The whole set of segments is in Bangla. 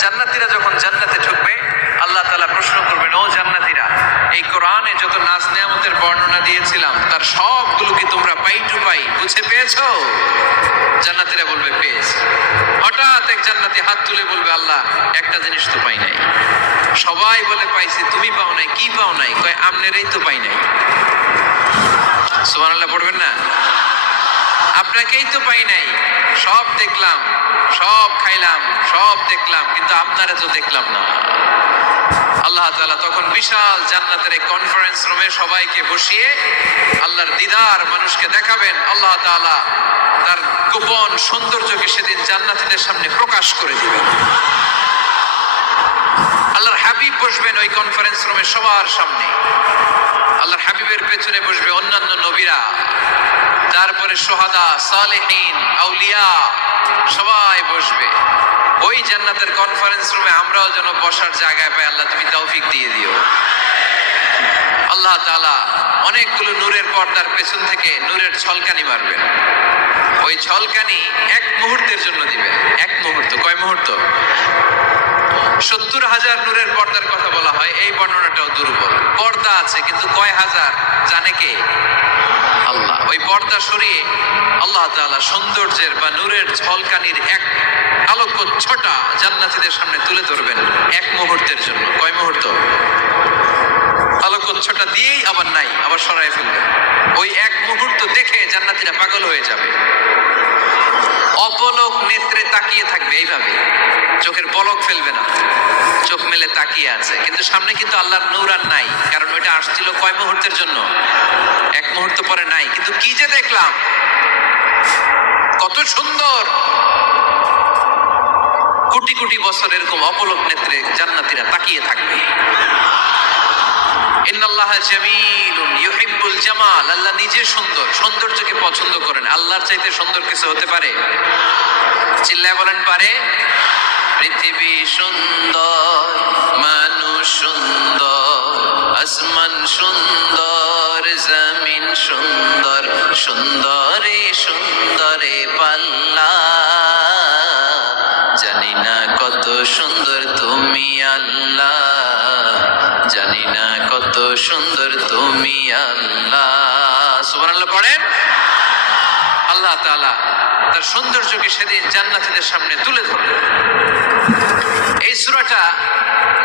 জান্নাতীরা যখন জান্নাতে ঢুকবে আল্লাহ তাআলা প্রশ্ন করবেন, ও জান্নাতীরা, এই কোরআনে যত নাজ নেয়ামতের বর্ণনা দিয়েছিলাম তার সবগুলো কি তোমরা পাই টু পাই বুঝে পেয়েছো? জান্নাতীরা বলবে পেয়েছি। হঠাৎ এক জান্নাতি হাত তুলে বলবে, আল্লাহ একটা জিনিস তো পাই নাই। সবাই বলে পাইছি, তুমি পাও নাই। কি পাও নাই? কয় আমনেরই তো পাই নাই। সুবহানাল্লাহ পড়বেন না? আপনাকেই তো পাই নাই। সব দেখলাম, সব খাইলাম, সব দেখলাম, কিন্তু আপনারে তো দেখলাম না। আল্লাহ তাআলা তখন বিশাল জান্নাতের এক কনফারেন্স রুমে সবাইকে বসিয়ে আল্লাহর দিদার মানুষকে দেখাবেন। আল্লাহ তাআলা তার গোপন সৌন্দর্যকে সেদিন জান্নাতীদের সামনে প্রকাশ করে দিবেন। আল্লাহর হাবিব বসবেন ওই কনফারেন্স রুমে সবার সামনে। আল্লাহর হাবিবের পেছনে বসবে অন্যান্য নবীরা, তারপরে শুহাদা, সালেহীন, আউলিয়া সবাই বসবে। ওই জান্নাতের কনফারেন্স রুমে আমরাও যেন বসার জায়গায় পাই, আল্লাহ তুমি তৌফিক দিয়ে দিও। আল্লাহ তাআলা অনেকগুলো নূরের পর্দার পেছন থেকে নূরের ঝলকানি মারবেন। ওই ঝলকানি এক মুহূর্তের জন্য দিবেন। এক মুহূর্ত। কয় মুহূর্ত? 70,000 নূরের পর্দার কথা বলা হয়, এই বর্ণনাটাও দুর্বল। পর্দা আছে কিন্তু কয় হাজার জানে কে? আল্লাহ। ওই পর্দা সরিয়ে আল্লাহ তাআলা সৌন্দর্যের বা নূরের ঝলকানির এক আলোকচ্ছটা জান্নাতীদের সামনে তুলে ধরবেন এক মুহূর্তের জন্য। কয় মুহূর্ত? আলোকচ্ছটা দিয়েই আবার নাই, আবার সরায় ফেলবেন। ওই এক মুহূর্ত দেখে জান্নাতীরা পাগল হয়ে যাবে, অপলক নেত্রে তাকিয়ে থাকবে। এইভাবে চোখের পলক ফেলবে না, চোখ মেলে তাকিয়ে আছে। কিন্তু সামনে কিন্তু আল্লাহর নূর আর নাই, কারণ ওইটা আসছিল কয় মুহূর্তের জন্য? এক মুহূর্ত পরে নাই। কিন্তু কি যে দেখলাম, কত সুন্দর! কোটি কোটি বছর এরকম অপলক নেত্রে জান্নাতীরা তাকিয়ে থাকবে। ইন্নাল্লাহা জামিলুন ইউহিব্বুল জামাল। আল্লাহ নিজে সুন্দর, সৌন্দর্যকে পছন্দ করেন। আল্লাহর চাইতে সুন্দর কিছু হতে পারে? চিল্লায় বলেন পারে? পৃথিবী সুন্দর, মানুষ সুন্দর, আসমান সুন্দর, জমিন সুন্দর, সুন্দরে সুন্দরে পাল্লা। জানি না কত সুন্দর তুমি আল্লাহ, জানি না কত সুন্দর তুমি আল্লাহ। সুবহানাল্লাহ পড়েন। আল্লাহ তাআলা তার সৌন্দর্যকে সেদিন জান্নাতীদের সামনে তুলে ধরলেন। এই সূরাটা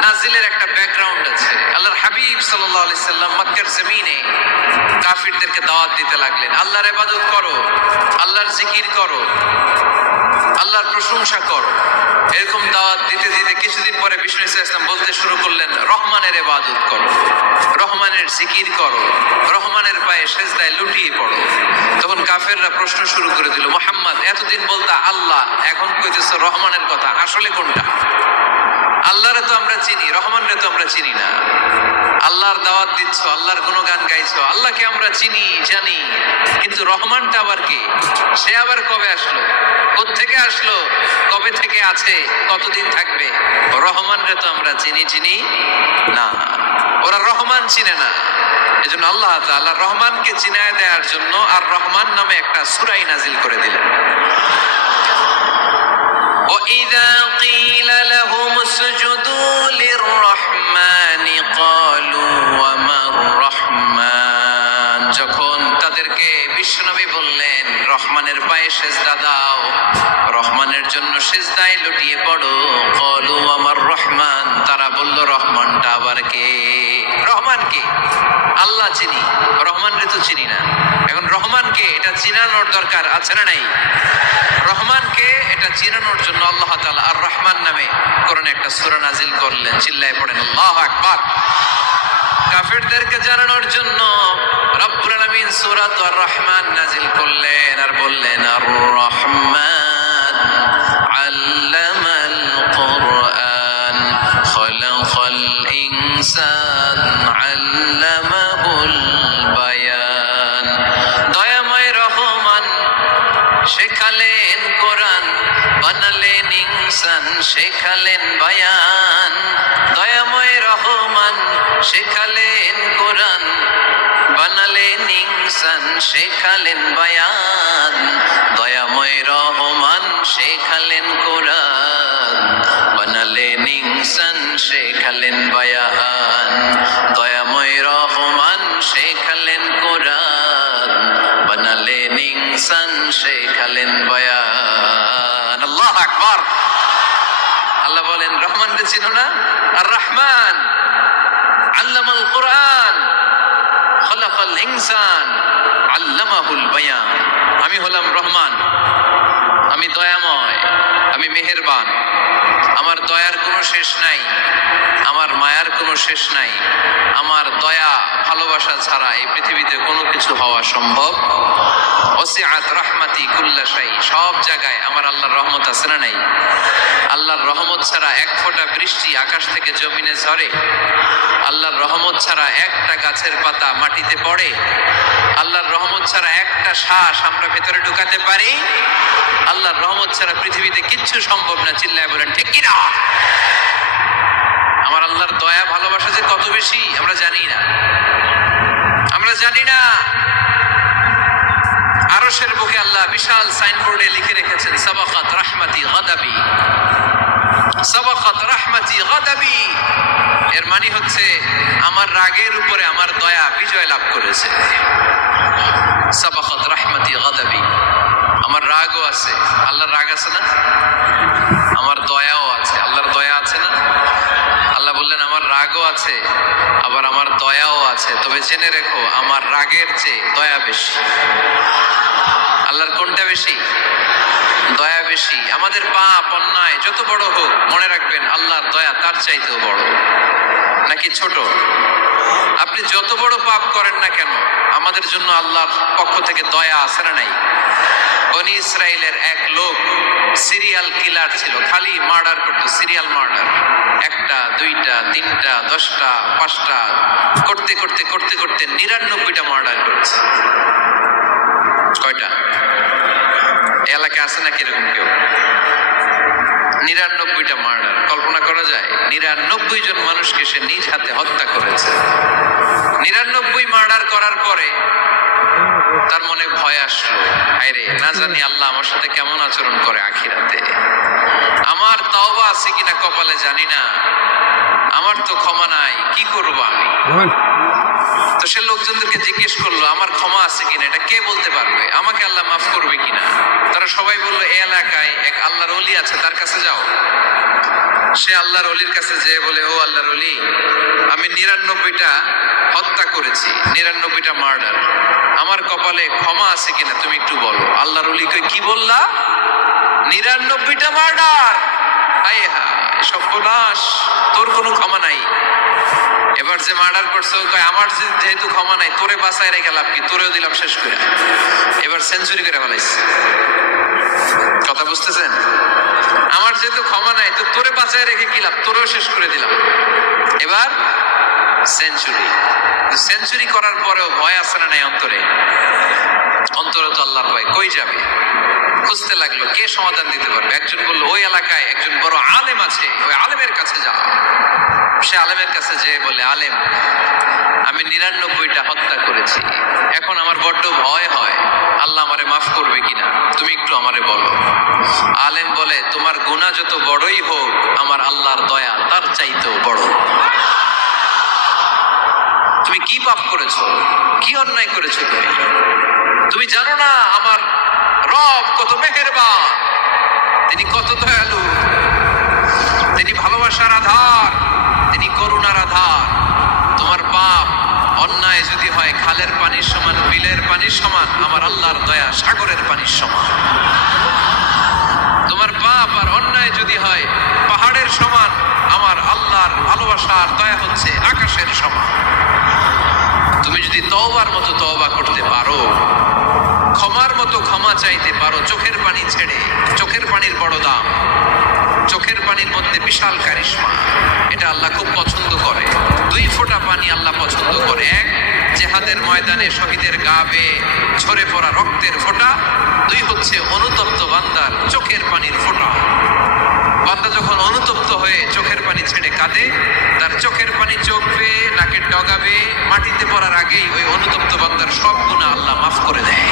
নাজিলের একটা ব্যাকগ্রাউন্ড আছে। আল্লাহর হাবিব সাল্লাল্লাহু আলাইহি সাল্লাম মক্কার জমিনে কাফিরদেরকে দাওয়াত দিতে লাগলেন, আল্লাহর ইবাদত করো, আল্লাহর জিকির করো, আল্লাহর প্রশংসা করো। এরকম দাওয়াত দিতে দিতে কিছুদিন পরে বিষ্ণু ইসলাম বলতে শুরু করলেন, রহমানের ইবাদত করো, রহমানের জিকির করো, রহমানের পায়ে সেজদায় লুটিয়ে পড়ো। তখন কাফেররা প্রশ্ন শুরু করে দিল, মুহাম্মদ এতদিন বলতা আল্লাহ, এখন কইতেছো রহমানের কথা, আসলে কোনটা? আল্লাহরে তো আমরা চিনি, রহমানরে তো আমরা চিনি না। আল্লাহর দাওয়াত দিচ্ছ, আল্লাহর গুণগান গাইছো, আল্লাহকে আমরা চিনি জানি, কিন্তু রহমানটা আবার কে? সে আবার কবে আসলো, কোত্থেকে আসলো, কবে থেকে আছে, কতদিন থাকবে? রহমানরে তো আমরা চিনি না। ওরা রহমান চিনে না। এজন্য আল্লাহ তাআলা রহমানকে চিনায় দেওয়ার জন্য আর রহমান নামে একটা সূরা নাজিল করে দিলেন। وَإِذَا قِيلَ لَهُمُ اسْجُدُوا لِلرَّحْمَنِ قَالُوا وَمَا الرَّحْمَنُ। যখন তাদেরকে বিশ্বনবী বললেন রহমানের পায়ে সেজদা দাও, রহমানের জন্য সেজদায় লুটিয়ে পড়ো, قَالُوا وَمَا الرَّحْمَنُ, তারা বলল রহমানটা আবার কে? রহমান কে? আল্লাহ চিনি, রহমানরে তো চিনি না। এখন রহমানকে এটা চিনানোর দরকার আছে না নাই? রহমানকে এটা চিনানোর জন্য আল্লাহ তাআলা আর রহমান নামে কোরআনে একটা সূরা নাজিল করলেন। চিল্লায় পড়েন আল্লাহু আকবার। কাফেরদেরকে জানানোর জন্য রব্বুল আলামিন সূরা আর রহমান নাজিল করলেন আর বললেন, আর রহমান আল্লামাল কুরআন খালাকাল ইনসান আল্লামাহুল বায়ান। দয়াময় রহমান শেখালেন কোরআন, বানালেন ইনসান, শেখালেন বায়ান। দয়াময় রহমান শেখালেন কোরআন, বানালেন ইনসান, শেখালেন বায়ান। দয়াময় রহমান শেখালেন কোরআন, বানালেন ইহসান শেখালেন বায়ান, দয়াময় রহমান শেখালেন কোরআন, বানালেন ইনসান শেখালেন বায়ান। আল্লাহু আকবার। আল্লাহ বলেন রহমান রে চিনো না? আর রহমান আল্লামাল কোরআন, খলাকাল ইনসান, আল্লামাহুল বায়ান। আমি হলাম রহমান, আমি দয়াময়, আমি মেহেরবান। আমার দয়ার কোনো শেষ নাই, আমার মায়ার কোনো শেষ নাই। আমার দয়া ভালোবাসা ছাড়া এই পৃথিবীতে কোনো কিছু হওয়া সম্ভব। ওয়াসিআত রাহমাতি কুল্লা শাই, সব জায়গায় আমার আল্লাহর রহমত আছে না নাই? আল্লাহর রহমত ছাড়া এক ফোঁটা বৃষ্টি আকাশ থেকে জমিনে ঝরে? আল্লাহর রহমত ছাড়া একটা গাছের পাতা মাটিতে পড়ে? আল্লাহর রহমত ছাড়া একটা শ্বাস আমরা ভেতরে ঢুকাতে পারি? আল্লাহর রহমত ছাড়া পৃথিবীতে কিচ্ছু সম্ভব না। চিল্লায় বলেন ঠিক কি না? আমার আল্লাহর দয়া ভালোবাসা যে কত বেশি আমরা জানি না, আমরা জানি না। আরশের বুকে আল্লাহ বিশাল সাইনবোর্ডে লিখে রেখেছেন সাবাকাত রাহমাতি গাদাবি, সাবাকাত রাহমাতি গাদাবি। এর মানে হচ্ছে আমার রাগের উপরে আমার দয়া বিজয় লাভ করেছে। সাবাকাত রাহমাতি গাদাবি, আমার রাগও আছে, আল্লাহর রাগ আছে না? আমার দয়াও আছে, আল্লাহর দয়া আছে না? আল্লাহ বললেন আমার রাগও আছে, আবার আমার দয়াও আছে। তবে জেনে রেখো আমার রাগের চেয়ে দয়া বেশি। আল্লাহর কোনটা বেশি? দয়া বেশি। আমাদের পাপ অন্যায় যত বড় হোক, মনে রাখবেন আল্লাহর দয়া তার চাইতেও বড়। নাকি ছোট? আপনি যত বড় পাপ করেন না কেন, আমাদের জন্য আল্লাহর পক্ষ থেকে দয়া আছে না নাই? বনি ইসরায়েলের এক লোক সিরিয়াল কিলার ছিল, খালি মার্ডার করতো, সিরিয়াল মার্ডার। একটা, দুইটা, তিনটা, 10টা, 5টা করতে করতে করতে করতে 99টা মার্ডার করেছে। কয়টা? এলাকায় আছে নাকি এরকম কেউ? 99টা মার্ডার। কল্পনা করা যায়? 99 জন মানুষকে সে নিজ হাতে হত্যা করেছে। 99 মার্ডার করার পরে তার মনে ভয় আসলো, হায়রে না জানি আল্লাহ আমার সাথে কেমন আচরণ করে আখিরাতে। আমার তওবা আছে কিনা কপালে জানি না, আমার তো ক্ষমা নাই, কি করবো আমি? তো সে লোকজনদেরকে জিজ্ঞেস করলো আমার ক্ষমা আছে কিনা, এটা কে বলতে পারবে? আমাকে আল্লাহ মাফ করবে কিনা? তারা সবাই বললো এই এলাকায় এক আল্লাহর ওলি আছে, তার কাছে যাও। সে আল্লাহর ওলির কাছে যেয়ে বলে, ও আল্লাহর ওলি, আমি 99টা হত্যা করেছি, 99টা মার্ডার, আমার কপালে ক্ষমা আছে কিনা তুমি একটু বলো। আল্লাহর ওলি কই, কি বললা? 99টা মার্ডার? হায় হায় সর্বনাশ, তোর কোনো ক্ষমা নাই। এবার যে মার্ডার করছে কয় আমার যেহেতু ক্ষমা নাই, তোরে বাঁচায় রেখে লাভ কি, তোরেও দিলাম শেষ করে। এবার সেঞ্চুরি করে ফেলাইছে। কথা বুঝতেছেন? আমার যেহেতু ক্ষমা নাই, তো তোরে বাঁচায় রেখে কি লাভ, তোরেও শেষ করে দিলাম। এবার সেঞ্চুরি। সেঞ্চুরি করার পরেও ভয় আসে না নাই অন্তরে? অন্তরে তো আল্লাহর ভয়। কই যাবে? খুঁজতে লাগলো কে সমাধান দিতে পারবে। একজন বললো ওই এলাকায় একজন বড় আলেম আছে, ওই আলেমের কাছে যাও। সে আলেমের কাছে যেয়ে বলে, আলেম আমি 99টা হত্যা করেছি, এখন আমার বড্ড ভয় হয়, আল্লাহ আমারে মাফ করবে কিনা, তুমি একটু আমারে বলো। আলেম বলে, তোমার গুনাহ যত বড়ই হোক, আমার আল্লাহর দয়া তার চাইতেও বড়। তুমি কি পাপ করেছো, কি অন্যায় করেছো তুমি? তুমি জানো না আমার রব কত মেহেরবান, তিনি কত দয়ালু, তিনি ভালোবাসার আধার, তিনি করুণার আধার। তোমার পাপ অন্যায় যদি হয় খালের পানির সমান, বিলের পানির সমান, আমার আল্লাহর দয়া সাগরের পানির সমান। তোমার পাপ আর অন্যায় যদি হয় পাহাড়ের সমান, আমার আল্লাহর ভালোবাসার দয়া হচ্ছে আকাশের সমান। তুমি যদি তওবার মতো তওবা করতে পারো, ক্ষমার মতো ক্ষমা চাইতে পারো, চোখের পানি ছেড়ে, চোখের পানির বড় দাম, চোখের পানির মধ্যে বিশাল কারিশমা, এটা আল্লাহ খুব পছন্দ করে। 2 ফোঁটা পানি আল্লাহ পছন্দ করে। এক, জিহাদের ময়দানে শহীদের গা বেয়ে ঝরে পড়া রক্তের ফোঁটা। 2 হচ্ছে অনুতপ্ত বান্দার চোখের পানির ফোঁটা। বান্দা যখন অনুতপ্ত হয়ে চোখের পানি ছেড়ে কাঁদে, তার চোখের পানি চোখ বেয়ে নাকের ডগা বেয়ে মাটিতে পড়ার আগেই ওই অনুতপ্ত বান্দার সব গুনাহ আল্লাহ মাফ করে দেয়।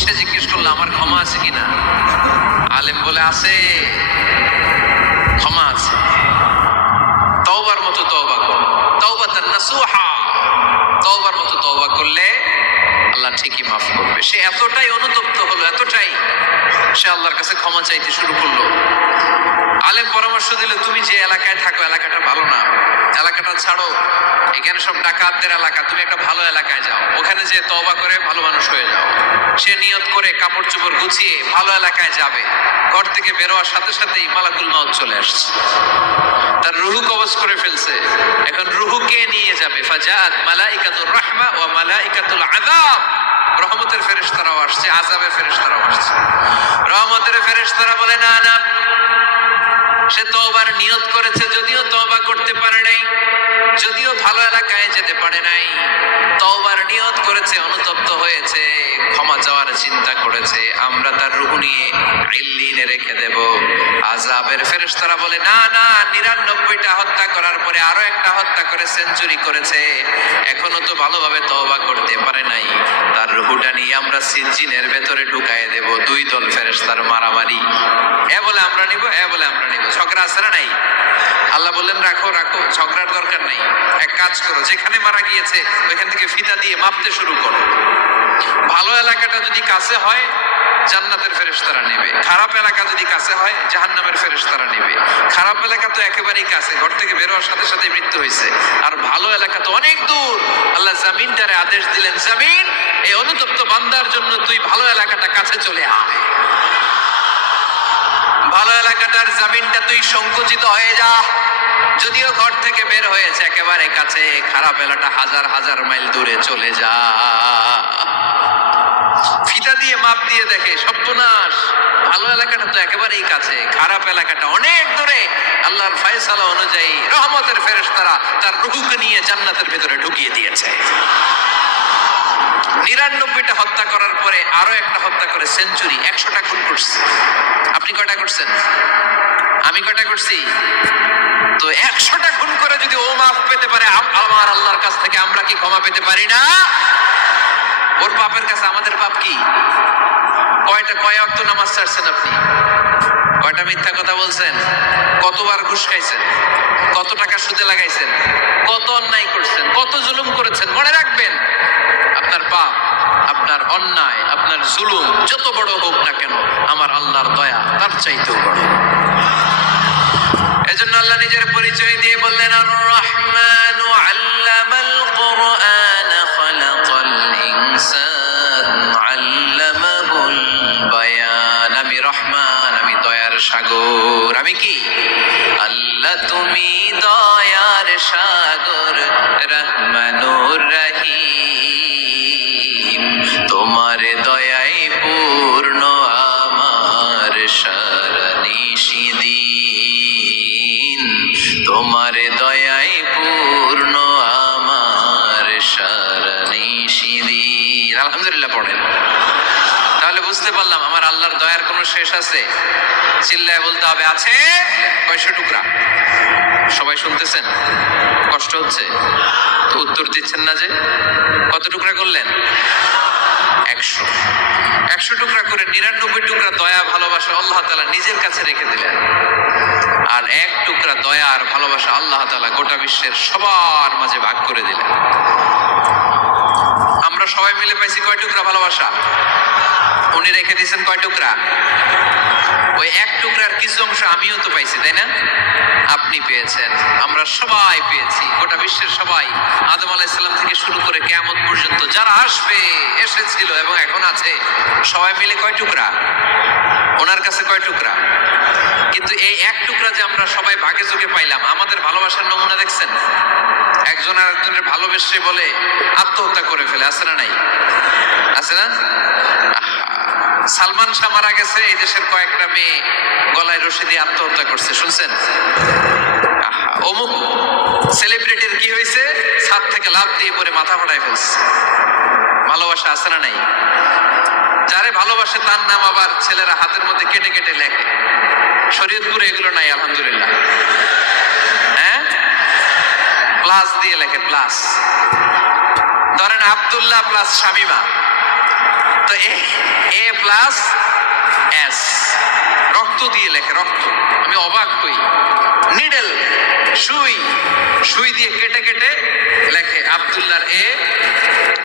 সে জিজ্ঞেস করলো আমার ক্ষমা আছে কিনা? আলেম বলে আছে, ক্ষমা চাইতে শুরু করলো। আলেম পরামর্শ দিল, তুমি যে এলাকায় থাকো এলাকাটা ভালো না, এলাকাটা ছাড়ো, এখানে সব ডাকাতদের এলাকা, তুমি একটা ভালো এলাকায় যাও, ওখানে যে তওবা করে ভালো মানুষ হয়ে যাও। সে নিয়ত করে কাপড় চোপড় গুছিয়ে ভালো এলাকায় যাবে, ঘর থেকে বেরোয়ার সাথে সাথেই মালাকুল মাউত চলে আসছে, তার রুহু কবজ করে ফেলছে। এখন রুহুকে নিয়ে যাবে, ফাজাআত মালাইকাতুর রাহমা ওয়া মালাইকাতুল আযাব, রহমতের ফেরেশতারাও আসছে, আযাবের ফেরেশতারাও আসছে। রহমতের ফেরেশতারা বলে না না, সে তওবার নিয়ত করেছে, যদিও তওবা করতে পারে নাই, যদিও ভালো এলাকায় যেতে পারে নাই, তওবার নিয়ত করেছে, অনুতপ্ত হয়েছে, ক্ষমা চাওয়ার চিন্তা করেছে, আমরা তার রূহ নিয়ে ইল্লিনে রেখে দেব। আযাবের ফেরেশতারা বলে না না, ৯৯টা হত্যা করার পরে আরো একটা হত্যা করে সেঞ্চুরি করেছে, এখনো তো ভালোভাবে তওবা করতে পারে নাই, তার রূহটা নিয়ে আমরা সিজ্জিনের ভেতরে ঢুকায় দেব। দুই দল ফেরেশতার মারামারি, এ বলে আমরা নিব, এ বলে আমরা নিব, ঝগড়া আছে না নাই? আল্লাহ বললেন রাখো রাখো, ঝগড়ার দরকার নেই, এক কাজ করো, যেখানে মারা গিয়েছে ওইখান থেকে ফিতা দিয়ে মাপতে শুরু করো। ভালো এলাকাটা যদি কাছে হয় জান্নাতের ফেরেশতারা নেবে, খারাপ এলাকা যদি কাছে হয় জাহান্নামের ফেরেশতারা নেবে। খারাপ এলাকা তো একেবারেই কাছে, ঘর থেকে বেরোয়ার সাথে সাথে মৃত্যু হয়েছে, আর ভালো এলাকা তো অনেক দূর। আল্লাহ জামিনটারে আদেশ দিলেন, জামিন এই অনুতপ্ত বান্দার জন্য তুই ভালো এলাকাটা কাছে চলে আয়, ভালো এলাকাটার জামিনটা তুই সংকুচিত হয়ে যা, যদিও ঘর থেকে বের হয়েছে একেবারে কাছে, খারাপ এলাকা হাজার হাজার মাইল দূরে চলে যা। ফিতা দিয়ে মাপ দিয়ে দেখে সর্বনাশ, ভালো এলাকাটা তো একেবারেই কাছে, খারাপ এলাকাটা অনেক দূরে। আল্লাহর ফয়সালা অনুযায়ী রহমতের ফেরেশতারা তার রূহকে নিয়ে জান্নাতের ভেতরে ঢুকিয়ে দিয়েছে। ৯৯টা হত্যা করার পরে আরো একটা হত্যা করে সেঞ্চুরি, ১০০টা খুন করছে। আপনি কয়টা করছেন? আমি কয়টা করছি? তো ১০০টা খুন করে যদি ও মাফ পেতে পারে আমার আল্লাহর কাছ থেকে, আমরা কি ক্ষমা পেতে পারি না? ওর পাপের কাছে আমাদের পাপ কি? কয় ওয়াক্ত নামাজ ছাড়ছেন আপনি? কয়টা মিথ্যা কথা বলছেন? কতবার ঘুষ খাইছেন? কত টাকা সুদে লাগাইছেন? কত অন্যায় করছেন? কত জুলুম করেছেন? মনে রাখবেন, আপনার পাপ, আপনার অন্যায়, আপনার জুলুম যত বড় হোক না কেন, আমার আল্লাহর দয়া তার চাইতেও বড়। এজন্য আল্লাহ নিজের পরিচয় দিয়ে বললেন, আর রহমানু আল্লামাল কুরআন খালাকাল ইনসান আল্লামাহুল বায়ান। আমি রহমান, আমি দয়ার সাগর। আমি কি? আল্লাহ তুমি দয়ার সাগর, রহমানুর রহিম, তোমার দয়াই পূর্ণ আমার সারা নিশিদিন, তোমার দয়াই পূর্ণ আমার সারা নিশিদিন। আলহামদুলিল্লাহ পড়েন। তাহলে বুঝতে পারলাম আমার আল্লাহর দয়ার কোনো শেষ আছে? চিল্লায় বলতে হবে, আছে। কয়শো টুকরা? সবাই শুনতেছেন? কষ্ট হচ্ছে তো উত্তর দিচ্ছেন না যে? কত টুকরা করলেন? ১০০। ১০০ টুকরা করে ৯৯ টুকরা দয়া ভালোবাসা আল্লাহ তাআলা নিজের কাছে রেখে দিলেন, আর ১ টুকরা দয়া আর ভালোবাসা আল্লাহ তাআলা গোটা বিশ্বের সবার মাঝে ভাগ করে দিলেন। আমরা সবাই মিলে পাইছি কয় টুকরা ভালোবাসা? উনি রেখে দিয়েছেন কয় টুকরা? ওই ১ টুকরার কিছু অংশ আমিও তো পাইছি, তাই না? আপনি পেয়েছেন, আমরা সবাই পেয়েছি, গোটা বিশ্বের সবাই, আদম আলাইহিস সালাম থেকে শুরু করে কিয়ামত পর্যন্ত যারা আসবে, এসেছিল এবং এখন আছে, সবাই মিলে কয় টুকরা? ওনার কাছে কয় টুকরা? কিন্তু এই ১ টুকরা যে আমরা সবাই ভাগে চোখে পাইলাম, আমাদের ভালোবাসার নমুনা দেখছেন? একজন আর একজনের ভালোবেসে বলে আত্মহত্যা করে ফেলে, আছে না নাই? আছে না? সালমান শাহ মারা গেছে, এই দেশের কয়েকটা মেয়ে গলায় রশি দিয়ে আত্মহত্যা করছে, শুনছেন? অমুক সেলিব্রিটির কি হয়েছে, ছাদ থেকে লাফ দিয়ে পরে মাথা ফাটায় ফেলছে। ভালোবাসা আছে না নাই? যারে ভালোবাসে তার নাম আবার ছেলেরা হাতের মধ্যে কেটে কেটে লেখে। শরীয়তপুরে এগুলো নাই, আলহামদুলিল্লাহ। হ্যাঁ, প্লাস দিয়ে লেখে, প্লাস। ধরেন আব্দুল্লাহ প্লাস শামিমা, তো এ প্লাস এস, রক্ত দিয়ে লেখে, রক্ত। আমি অবাক হই, নিডেল, সুই দিয়ে কেটে কেটে লেখে আব্দুল্লাহর এ